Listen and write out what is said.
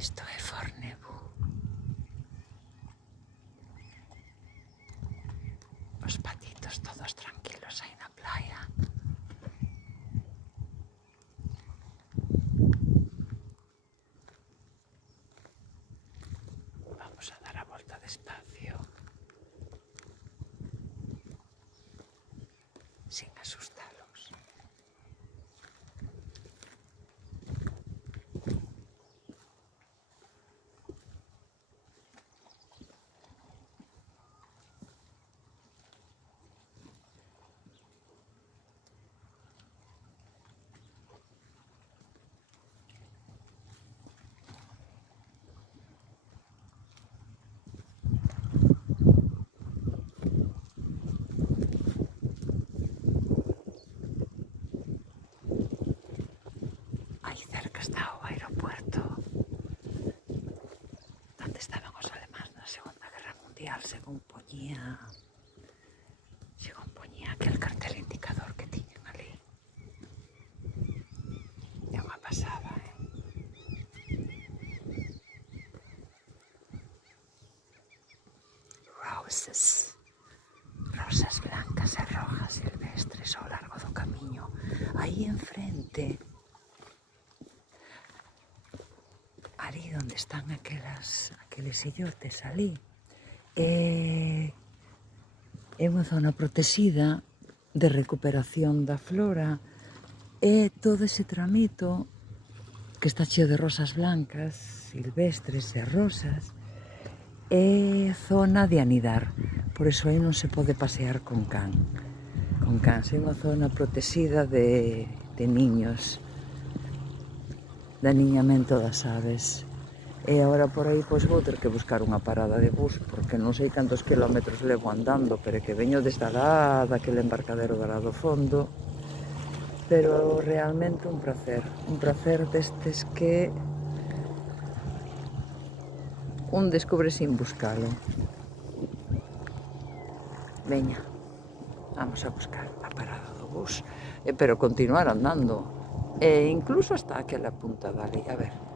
Isto é Fornebu. Os patitos todos tranquilos aí na playa. Vamos a dar a volta despacio, sin asustalos. Aí cerca está o aeropuerto onde estaban os alemáns na Segunda Guerra Mundial, según poñía aquel cartel indicador que tiñan ali. É unha pasada, Rosas blancas e rojas silvestres ao largo do camiño. Aí enfrente, ali onde están aqueles illotes ali, é unha zona protexida de recuperación da flora, e todo ese tramito que está cheo de rosas blancas, silvestres e rosas, é zona de anidar, por iso aí non se pode pasear con cans, é unha zona protexida de niños, de aniñamento das aves. E agora por aí pois vou ter que buscar unha parada de bus, porque non sei cantos kilómetros levo andando, pero que veño desde alá daquele embarcadero de alá do fondo. Pero realmente un placer destes que un descubre sin buscalo. Veña, vamos a buscar a parada do bus, pero continuar andando, e incluso hasta aquela punta dali, a ver.